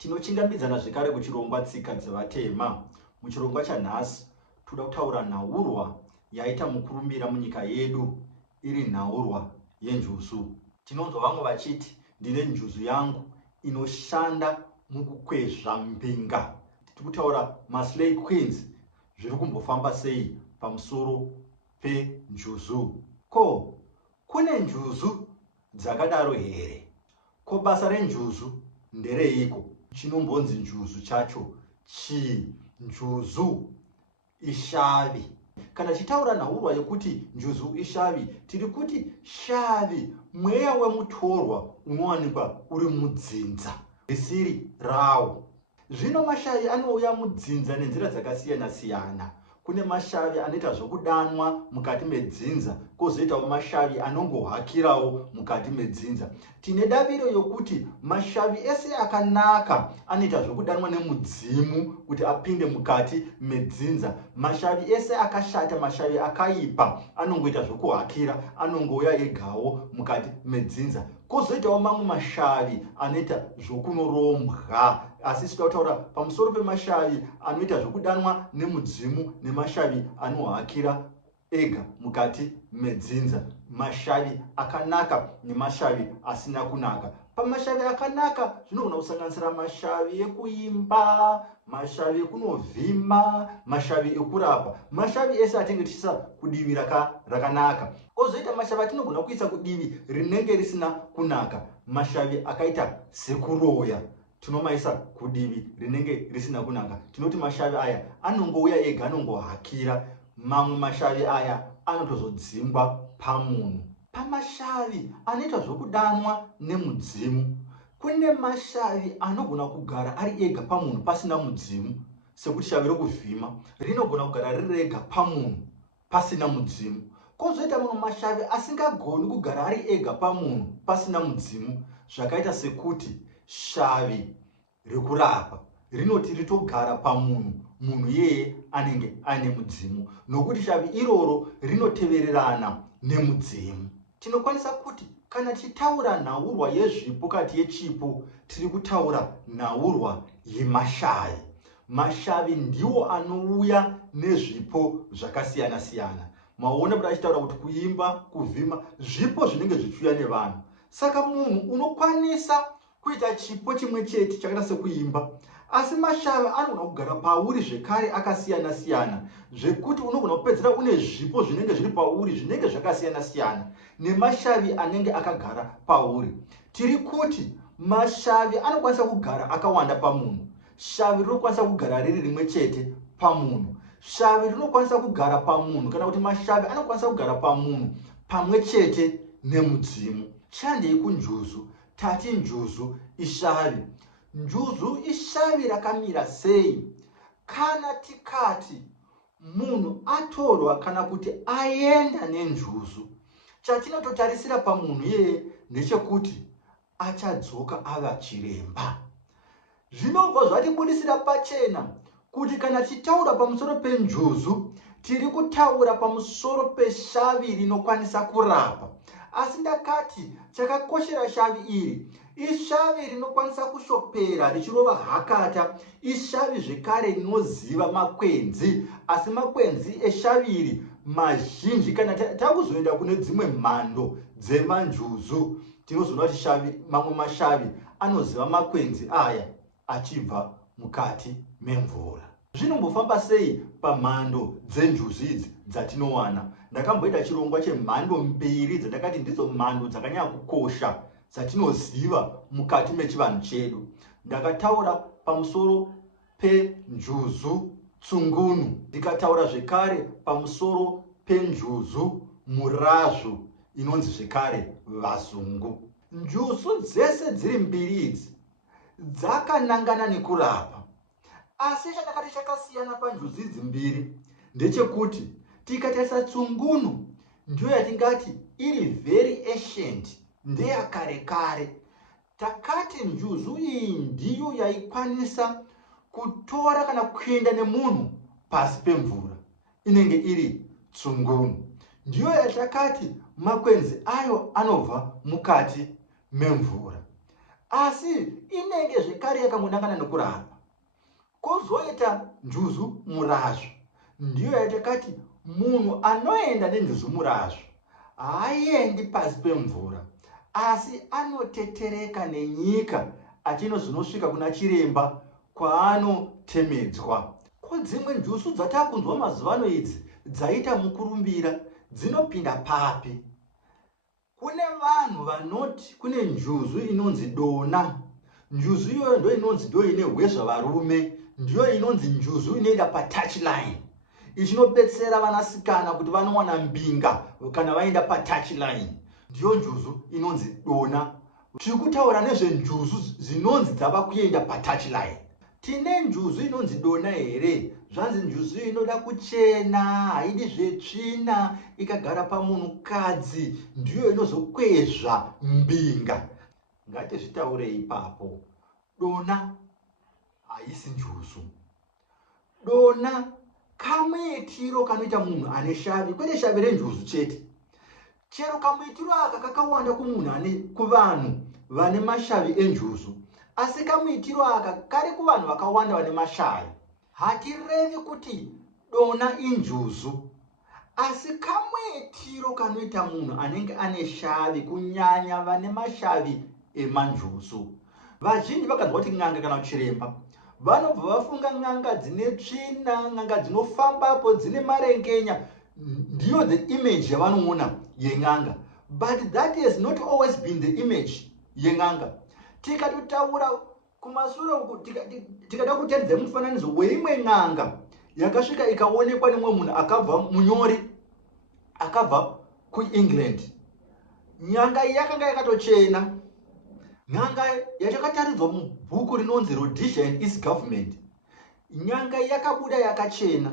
Tinochingambidzana zvekare kuchirongwa tsika dzevatema. Muchirongwa chanhasi toda kutaura nhaurwa yaita mukurumbira munyika yedu, iri nhaurwa yenjuzu. Tinonzwa vamwe vachiti ndine njuzu yangu inoshanda mukukwezva mbinga. Tiri kutaura maslay queens zviri kumbofamba sei pamusoro penjuzu. Ko, kune njuzu dzakadaro here? Ko, basa renjuzu ndereiko? Chinombonzi njuzu chacho chii? Njuzu ishavi. Kana tichitaura nhaurwa yekuti njuzu ishavi, tiri kuti shavi mweya wemutorwa unowanikwa uri mudzinza risiri rawo. Zvino mashavi anouya mudzinza nenzira dzakasiyana siyana. Kune mashavi anoita zvokudanwa mukati medzinza, kwozoitawo mashavi anongohakirawo mukati medzinza. Tine daviro yokuti mashavi ese akanaka anoita zvokudanwa nemudzimu kuti apinde mukati medzinza. Mashavi ese akashata, mashavi akaipa, anongoita zvokuhakira, anongouya egawo mukati medzinza. Kwozoitawo mamwe mashavi anoita zvokunorombwa. Asi tinoda kutaura pamusoro pemashavi anoita zvokudanwa nemudzimu nemashavi anohakira ega mukati medzinza. Mashavi akanaka nemashavi asina kunaka. Pamashavi akanaka zvinogona kusanganisira mashavi ekuimba, mashavi ekunovhima, mashavi ekurapa. Mashavi ese atinge tichiisa kudivi rakanaka. Kwozoita mashavi atinogona kuisa kudivi rinenge risina kunaka. Mashavi akaita sekuroya tinomaisa kudivi rinenge risina kunaka. Tinoti mashavi aya anongouya ega, anongohakira. Mamwe mashavi aya anotozodzingwa pamunhu. Pamashavi anoita zvokudanwa nemudzimu, kune mashavi anogona kugara ari ega pamunhu pasina mudzimu, sekuti shavi rokuvhima rinogona kugara riri rega pamunhu pasina mudzimu. Kwozoita mamwe mashavi asingagoni kugara ari ega pamunhu pasina mudzimu, zvakaita sekuti shavi rekurapa rinoti ritogara pamunhu, munhu iyeye anenge ane mudzimu, nokuti shavi iroro rinotevererana nemudzimu. Tinokwanisa kuti kana tichitaura nhaurwa yezvipo kati yechipo, tiri kutaura nhaurwa yemashavi. Mashavi ndiwo anouya nezvipo zvakasiyana siyana. Maona kuti achitaura kuti kuimba, kuvhima, zvipo zvinenge zvichiuya nevanhu. Saka munhu unokwanisa kuita chipo chimwe chete chakaita sekuimba, asi mashavi anogona kugara pauri zvekare akasiyana siyana, zvekuti unogona kupedzera une zvipo zvinenge zviri pauri zvinenge zvakasiyana siyana nemashavi anenge akagara pauri. Tiri kuti mashavi anokwanisa kugara akawanda pamunhu. Shavi rinokwanisa kugara riri rimwe chete pamunhu. Shavi rinokwanisa kugara pamunhu, kana kuti mashavi anokwanisa kugara pamunhu pamwe chete nemudzimu. Shandei kunjuzu. Tati njuzu ishavi. Njuzu ishavi rakamira sei? Kana tikati munhu atorwa kana kuti aenda nenjuzu, chatinototarisira pamunhu iyeye ndechekuti achadzoka ava chiremba. Zvinobva zvatibudisira pachena kuti kana tichitaura pamusoro penjuzu, tiri kutaura pamusoro peshavi rinokwanisa kurapa. Asi ndakati chakakoshera shavi iri, ishavi rinokwanisa kushopera richirova hakata. Ishavi zvekare rinoziva makwenzi, asi makwenzi eshavi iri mazhinji. Kana takuzoenda kune dzimwe mhando dzemanjuzu, tinozoona kuti mamwe mashavi anoziva makwenzi aya achibva mukati memvura. Zvinombofamba sei pamhando dzenjuzu idzi dzatinowana? Ndakamboita chirongwa chemhando mbiri dzandakati ndidzo mhando dzakanyanya kukosha dzatinoziva mukati mechivanhu chedu. Ndakataura pamusoro penjuzu tsungunu, ndikataura zvekare pamusoro penjuzu murazvo inonzi zvekare vazungu. Njuzu dzese dziri mbiri idzi dzakanangana nekurapa, asi chakati chakasiyana panjuzu idzi mbiri ndechekuti tikatarisa tsungunu ndiyo yatingati iri very ancient, ndeyakare kare. Takati njuzu iyi ndiyo yaikwanisa kutora kana kuenda nemunhu pasi pemvura, inenge iri tsungunu. Ndiyo yatakati makwenzi ayo anobva mukati memvura. asi inenge zvekare yakangodangana nekurapa. Kozoita njuzu murazvo, ndiyo yatakati munhu anoenda nenjuzu murazvo haaendi pasi pemvura, asi anotetereka nenyika achinozonosvika kuna chiremba kwaanotemedzwa. Kodzimwe njuzu dzatakunzwa mazuvano idzi dzaita mukurumbira dzinopinda papi? Kune vanhu vanoti kune njuzu inonzi dona. Njuzu iyoyo ndo inonzi ndo ine hwezvavarume, ndiyo inonzi njuzu inoenda patouchline, ichinobetsera vanasikana kuti vanowana mbinga kana vaenda patouchline. Ndiyo njuzu inonzi dona. Tiri kutaura nezvenjuzu dzinonzi dzava kuenda patouchline. Tine njuzu inonzi dona here? Zvanzi njuzu inoda kuchena, haidi zvetsvina, ikagara pamunhukadzi ndiyo inozokwezva mbinga. Ngatizvitaure ipapo. Dona haisi njuzu. Dona kamuitiro kanoita munhu ane shavi, kwete shavi renjuzu chete. Chero kamuitiro aka kakawanda kuvanhu vane mashavi enjuzu, asi kamuitiro aka kari kuvanhu vakawanda vane mashavi. Hatirevi kuti dona injuzu, asi kamuitiro kanoita munhu anenge ane shavi, kunyanya vane mashavi emanjuzu. Vazhinji vakanzwa kuti n'anga kana chiremba, vanobva vafunga n'anga dzine tsvina, n'anga dzinofambapo dzine marengenya, ndiyo the image yavanoona yen'anga. But that has not always been the image yen'anga. Tikatotaura kumashure uku, tikada kuteedza mufananidzo weimwe n'anga yakasvika ikaonekwa nemwe munhu akabva munyori, akabva kuEngland. N'anga iyi yakanga yakatochena. N'anga yatakataridzwa mubhuku rinonzi Rhodesia and East Government. N'anga yakabuda yakachena.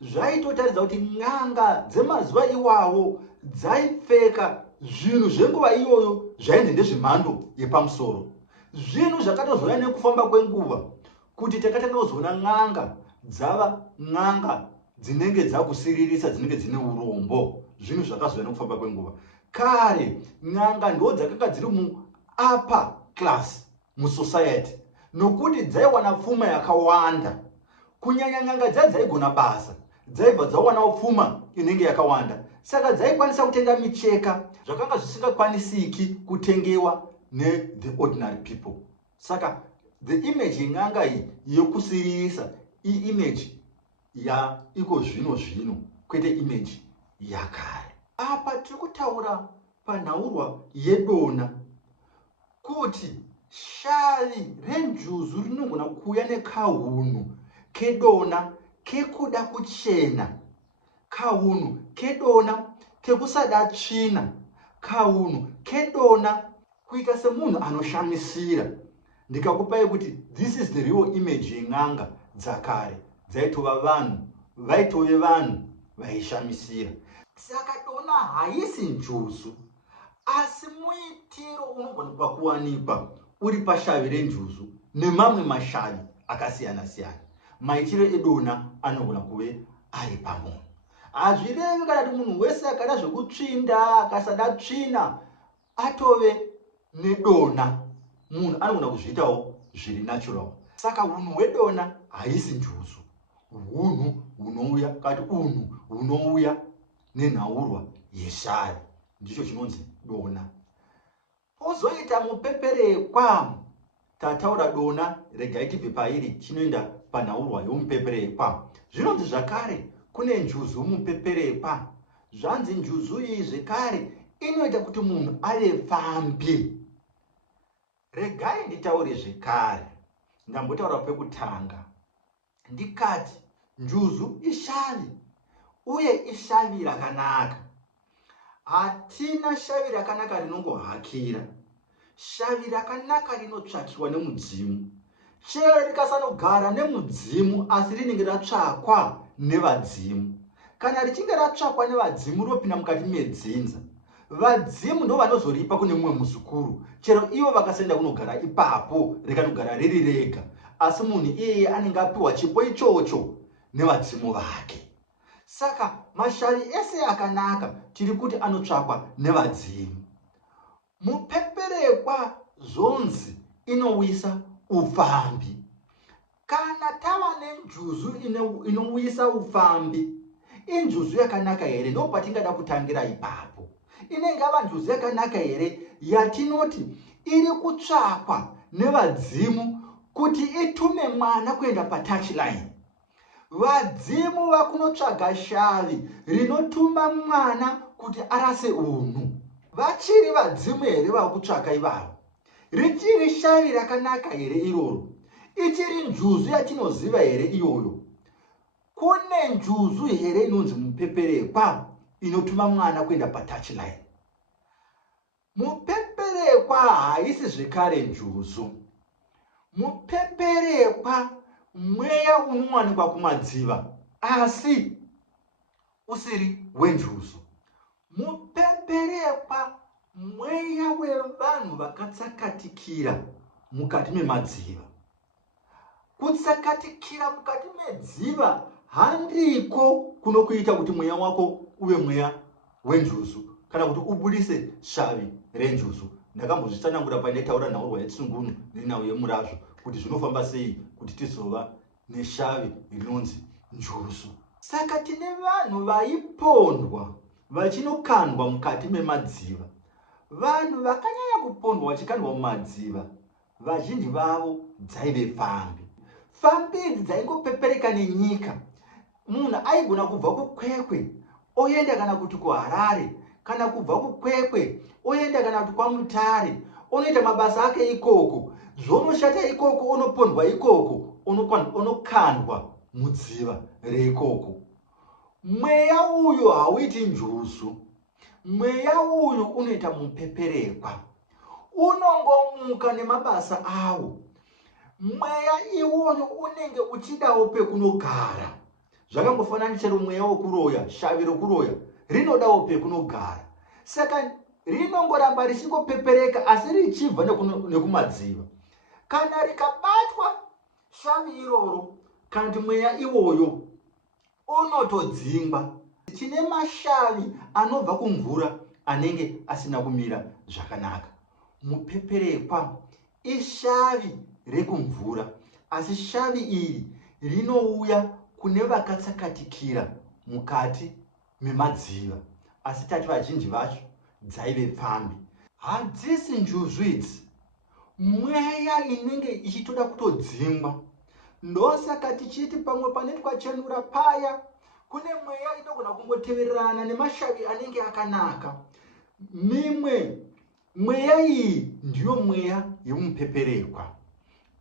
Zvaitotaridza kuti n'anga dzemazuva iwawo dzaipfeka zvinhu zvenguva iyoyo zvainzi ndezvemhando yepamusoro. Zvinhu zvakatozouya nekufamba kwenguva kuti takatanga kuzoona n'anga dzava n'anga dzinenge dzakusiririsa, dzinenge dzine urombo. Zvinhu zvakazouya nekufamba kwenguva. Kare n'anga ndo dzakanga dziri upper class musociety, nokuti dzaiwana pfuma yakawanda. Kunyanya n'anga dzaigona basa, dzaibva dzawana pfuma inenge yakawanda, saka dzaikwanisa kutenga micheka zvakanga zvisingakwanisiki kutengewa the ordinary people. Saka the image yen'anga iyi yokusiririsa image ya iko zvino zvino, kwete image yakare. Apa tiri kutaura panhaurwa yedona kuti shavi renjuzu rinogona kuuya nekahunu kedona kekuda kuchena, kahunu kedona kekusada tsvina, kahunu kedona kuita semunhu anoshamisira. Ndikakupai kuti this is the real image yen'anga dzakare, dzaitova vanhu, vaitove vanhu vaishamisira. Saka dona haisi njuzu, asi muitiro unogona kuwanikwa uri pashavi renjuzu nemamwe mashavi akasiyana siyana. Maitiro edona anogona kuve ari pamunhu. Hazvirevi kana kuti munhu wese akada zvekutsvinda, akasada tsvina, atove nedona. Munhu anogona kuzviitawo zviri natural. Saka unhu hwedona haisi njuzu. Hunhu hunouya, kati unhu hunouya nenhaurwa yeshavi, ndicho chinonzi dona. Pozoita mupeperekwa. Tataura dona, regai tibve pairi chinoenda panhaurwa yomupeperekwa. Zvinonzi zvakare kune njuzu mupeperekwa. Zvanzi njuzu iyi zvekare inoita kuti munhu ave pfambi. Regai nditaure zvekare. Ndambotaura pekutanga ndikati njuzu ishavi, uye ishavi rakanaka. Hatina shavi rakanaka rinongohakira. Shavi rakanaka rinotsvakiwa nemudzimu. Chero rikasanogara nemudzimu asi rinenge ratsvakwa nevadzimu. Kana richinge ratsvakwa nevadzimu rinopinda mukati medzinza. Vadzimu ndo vanozoripa kune mumwe muzukuru. Chero ivo vakasaenda kunogara ipapo rikanogara riri rega. Asi munhu iyeye anenge apiwa chipo ichocho nevadzimu vake. Saka mashavi ese akanaka tiri kuti anotsvakwa nevadzimu. Mupeperekwa zonzi inouyisa ufambi. Kana tava nenjuzu inouyisa ufambi, injuzu yakanaka here? Ndo patingada kutangira ipapo. Inenge ava njuzu yakanaka here yatinoti iri kutsvakwa nevadzimu kuti itume mwana kuenda patouchline. Vadzimu vakunotsvaga shavi rinotuma mwana kuti arase unhu. Vachiri vadzimu here vakutsvaka ivavo? Richiri shavi rakanaka here iroro? Ichiri njuzu yatinoziva here iyoyo? Kune njuzu here inonzi mupeperekwa inotuma mwana kuenda patouchline? Mupeperekwa haisi zvekare njuzu. Mupeperekwa mweya unowanikwa kumadziva asi usiri wenjuzu. Mupeperekwa mweya wevanhu vakatsakatikira mukati memadziva. Kutsakatikira mukati medziva handiko kunokuita kuti mweya wako uve mweya wenjuzu kana kuti ubudise shavi renjuzu. Ndakambozvitsanangura pandaitaura nhaurwa yetsungunu nenhau yemurazvo kuti zvinofamba sei kuti tizova neshavi rinonzi njuzu. Saka tine vanhu vaipondwa vachinokandwa mukati memadziva. Vanhu vakanyanya kupondwa vachikandwa mumadziva, vazhinji vavo dzaive fambi. Fambi idzi dzaingopepereka nenyika. Munhu aigona kubva kuKwekwe oenda kana kuti kuHarare, kana kubva kuKwekwe oenda kana kuti kwaMutare, onoita mabasa ake ikoko. Zvonoshata ikoko onopondwa ikoko, onokandwa mudziva reikoko. Mweya uyu hauiti njuzu. Mweya uyu unoita mupeperekwa. Unongomuka nemabasa awo. Mweya iwoyo unenge uchidawo pekunogara. Zvakangofanana chero mweya wokuroya, shavi rokuroya rinodawo pekunogara. Saka rinongoramba richingopepereka asi richibva nekumadziva. Kana rikabatwa shavi iroro, kana kuti mweya iwoyo unotodzingwa. Tine mashavi anobva kumvura anenge asina kumira zvakanaka. Mupeperekwa ishavi rekumvura, asi shavi iri rinouya kune vakatsakatikira mukati memadziva. Asi tati vazhinji vacho dzaive pfambi. Hadzisi njuzu idzi, mweya inenge ichitoda kutodzingwa. Ndosaka tichiti pamwe paneti kwachenura paya, kune mweya inogona kungotevererana nemashavi anenge akanaka. Mimwe mweya iyi ndiyo mweya yemupeperekwa.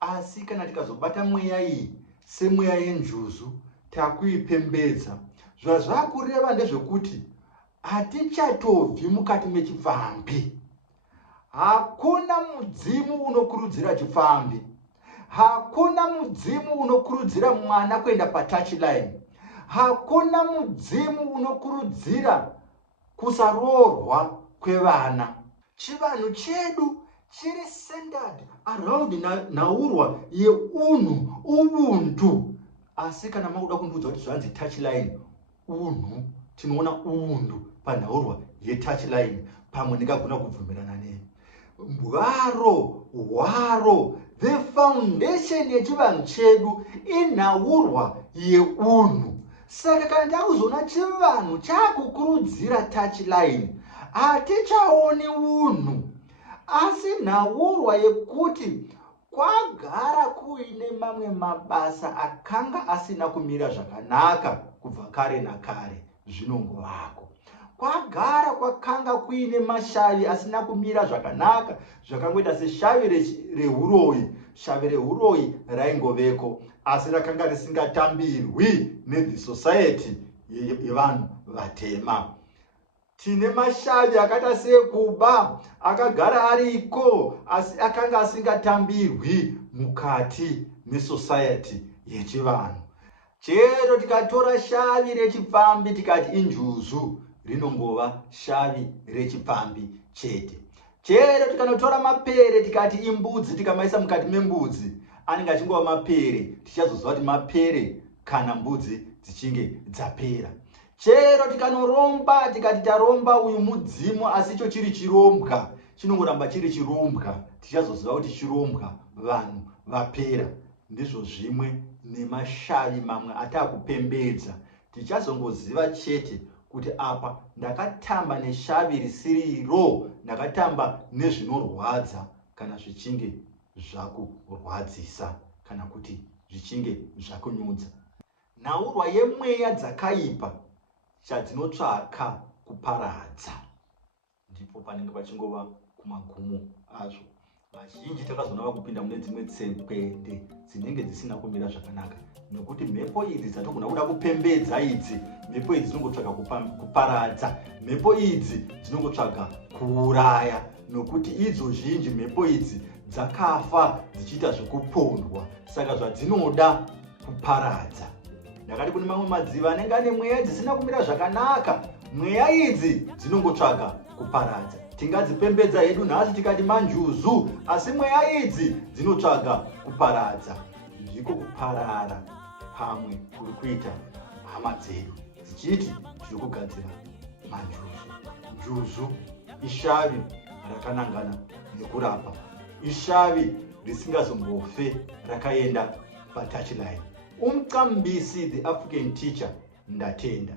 Asi kana tikazobata mweya iyi semweya yenjuzu, takuipembedza. Zvazvakureva ndezvekuti hatichatobvi mukati mechipfambi. Hakuna mudzimu unokurudzira chipfambi. Hakuna mudzimu unokurudzira mwana kuenda patouchline. Hakuna mudzimu unokurudzira kusaroorwa kwevana. Chivanhu chedu chiri centered around nhaurwa yeunhu, ubuntu. Asi kana makuda kundiudza kuti zvanzi touchline, unhu, tinoona ubuntu panhaurwa yetouchline, pamwe ndingagona kubvumirana nemi. Hwaro, the foundation yechivanhu chedu inhaurwa yeunhu. Saka kana takuzoona chivanhu chakukurudzira touchline, hatichaoni unhu, asi nhaurwa yekuti kwagara kuine mamwe mabasa akanga asina kumira zvakanaka kubva kare nakare, zvinongovako. Kwagara kwakanga kuine mashavi asina kumira zvakanaka, zvakangoita seshavi rehuroyi. Shavi rehuroyi raingoveko, asi rakanga risingatambirwi nethe society yevanhu vatema. Tine mashavi akaita seekuba akagara ariko, asi akanga asingatambirwi mukati mesociety yechivanhu. Chero tikatora shavi rechipfambi tikati injuzu, rinongova shavi rechipfambi chete. Chero tikanotora mapere tikati imbudzi, tikamaisa mukati membudzi, anenge achingova mapere, tichazoziva kuti mapere kana mbudzi dzichinge dzapera. Chero tikanoromba tikati taromba uyu mudzimu, asi icho chiri chirombwa, chinongoramba chiri chirombwa, tichazoziva kuti chirombwa vanhu vapera. Ndizvo zvimwe nemashavi mamwe atakupembedza. Tichazongoziva chete kuti apa ndakatamba neshavi risiri iro, ndakatamba nezvinorwadza kana zvichinge zvakurwadzisa kana kuti zvichinge zvakunyudza. Nhaurwa yemweya dzakaipa chadzinotsvaka kuparadza. Ndipo panenge pachingova kumagumo azvo. Vazhinji takazoona vakupinda mune dzimwe tsekwende dzinenge dzisina kumira zvakanaka, nokuti mhepo idzi dzatogona kuda kupembedza idzi, mhepo idzi dzinongotsvaga kuparadza, mhepo idzi dzinongotsvaga kuuraya, nokuti idzo zhinji mhepo idzi dzakafa dzichiita zvekupondwa, saka zvadzinoda kuparadza. Ndakati kune mamwe madziva anenge ane mweya dzisina kumira zvakanaka, mweya idzi dzinongotsvaga kuparadza. Tingadzipembedza hedu nhasi tikati manjuzu, asi mweya idzi dzinotsvaga kuparadza. Ndiko kuparara pamwe kuri kuita hama dzedu dzichiti tiri kugadzira manjuzu. Njuzu ishavi rakanangana nekurapa, ishavi risingazombofe rakaenda patouchline. Umqambisi the African teacher, ndatenda.